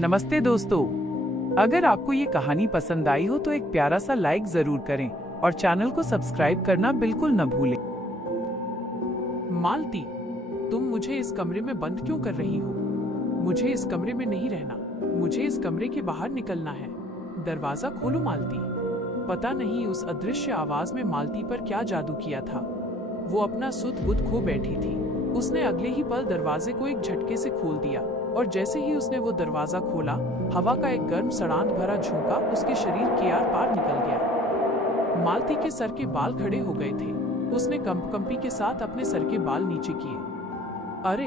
नमस्ते दोस्तों, अगर आपको ये कहानी पसंद आई हो तो एक प्यारा सा लाइक जरूर करें और चैनल को सब्सक्राइब करना बिल्कुल न भूलें। मालती, तुम मुझे इस कमरे में बंद क्यों कर रही हो? मुझे इस कमरे में नहीं रहना। मुझे इस कमरे के बाहर निकलना है। दरवाजा खोलो मालती। पता नहीं उस अदृश्य आवाज में मालती पर क्या जादू किया था। वो अपना सुध-बुध खो बैठी थी। उसने अगले ही पल दरवाजे को एक झटके से खोल दिया और जैसे ही उसने वो दरवाजा खोला, हवा का एक गर्म सड़ांध भरा झोंका उसके शरीर के आर पार निकल गया। मालती के सर के बाल खड़े हो गए थे। उसने कंपकंपी के साथ अपने सर के बाल नीचे किए। अरे,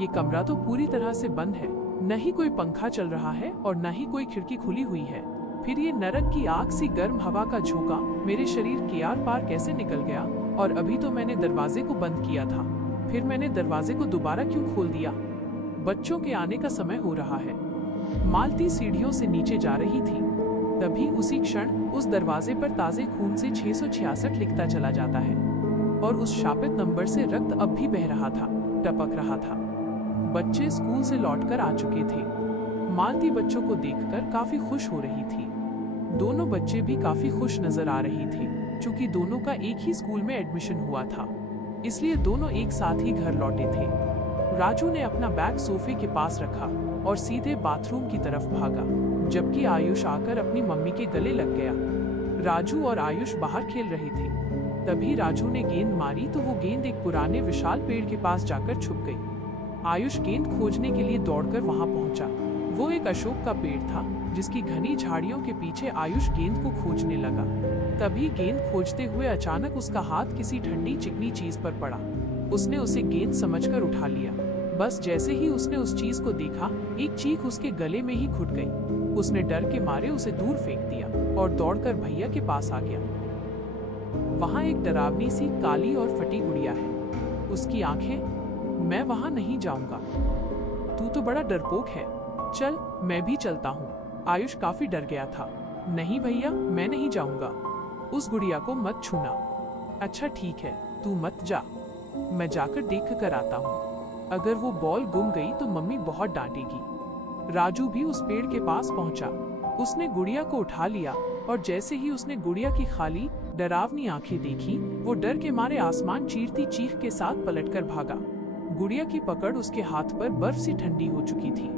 ये कमरा तो पूरी तरह से बंद है। न ही कोई पंखा चल रहा है और न ही कोई खिड़की खुली हुई है। फिर ये नरक की आग सी गर्म हवा का झोंका मेरे शरीर के आर पार कैसे निकल गया? और अभी तो मैंने दरवाजे को बंद किया था। फिर मैंने दरवाजे को दोबारा क्यों खोल दिया? बच्चों के आने का समय हो रहा है। मालती सीढ़ियों से नीचे जा रही थी। तभी उसी क्षण उस दरवाजे पर ताजे खून से 666 लिखता चला जाता है और उस शापित नंबर से रक्त अब भी बह रहा था, टपक रहा था। बच्चे स्कूल से लौटकर आ चुके थे। मालती बच्चों को देखकर काफी खुश हो रही थी। दोनों बच्चे भी काफी खुश नजर आ रहे थे। चूंकि दोनों का एक ही स्कूल में एडमिशन हुआ था, इसलिए दोनों एक साथ ही घर लौटे थे। राजू ने अपना बैग सोफे के पास रखा और सीधे बाथरूम की तरफ भागा, जबकि आयुष आकर अपनी मम्मी के गले लग गया। राजू और आयुष बाहर खेल रहे थे। तभी राजू ने गेंद मारी तो वो गेंद एक पुराने विशाल पेड़ के पास जाकर छुप गई। आयुष गेंद खोजने के लिए दौड़कर वहां पहुंचा। वो एक अशोक का पेड़ था, जिसकी घनी झाड़ियों के पीछे आयुष गेंद को खोजने लगा। तभी गेंद खोजते हुए अचानक उसका हाथ किसी ठंडी चिकनी चीज पर पड़ा। उसने उसे गेंद समझकर उठा लिया। बस जैसे ही उसने उस चीज को देखा, एक चीख उसके गले में ही घुट गई। उसने डर के मारे उसे दूर फेंक दिया और दौड़कर भैया के पास आ गया। वहां एक डरावनी सी काली और फटी गुड़िया है। उसकी आंखें, मैं वहां नहीं जाऊंगा। तू तो बड़ा डरपोक है। चल, मैं भी चलता हूँ। आयुष काफी डर गया था। नहीं भैया, मैं नहीं जाऊंगा। उस गुड़िया को मत छूना। अच्छा ठीक है, तू मत जा। मैं जाकर देख कर आता हूँ। अगर वो बॉल गुम गई तो मम्मी बहुत डांटेगी। राजू भी उस पेड़ के पास पहुंचा। उसने गुड़िया को उठा लिया और जैसे ही उसने गुड़िया की खाली डरावनी आंखें देखी, वो डर के मारे आसमान चीरती चीख के साथ पलटकर भागा। गुड़िया की पकड़ उसके हाथ पर बर्फ सी ठंडी हो चुकी थी।